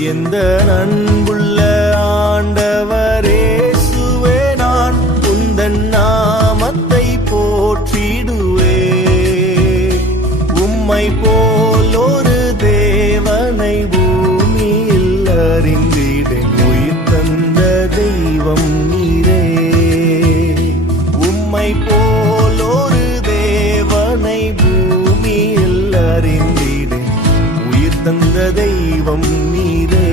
எந்த அன்புள்ள ஆண்டவரேசுவே, நான் உந்தன் நாமத்தை போற்றிடுவே. உம்மை போல் ஒரு தேவனை பூமியில் அறிந்திடேன், உயிர் தந்த தெய்வம் நீரே. உம்மை போல் ஒரு தேவனை பூமியில் அறிந்திடேன், உயிர் தந்த தெய்வம் நீரே.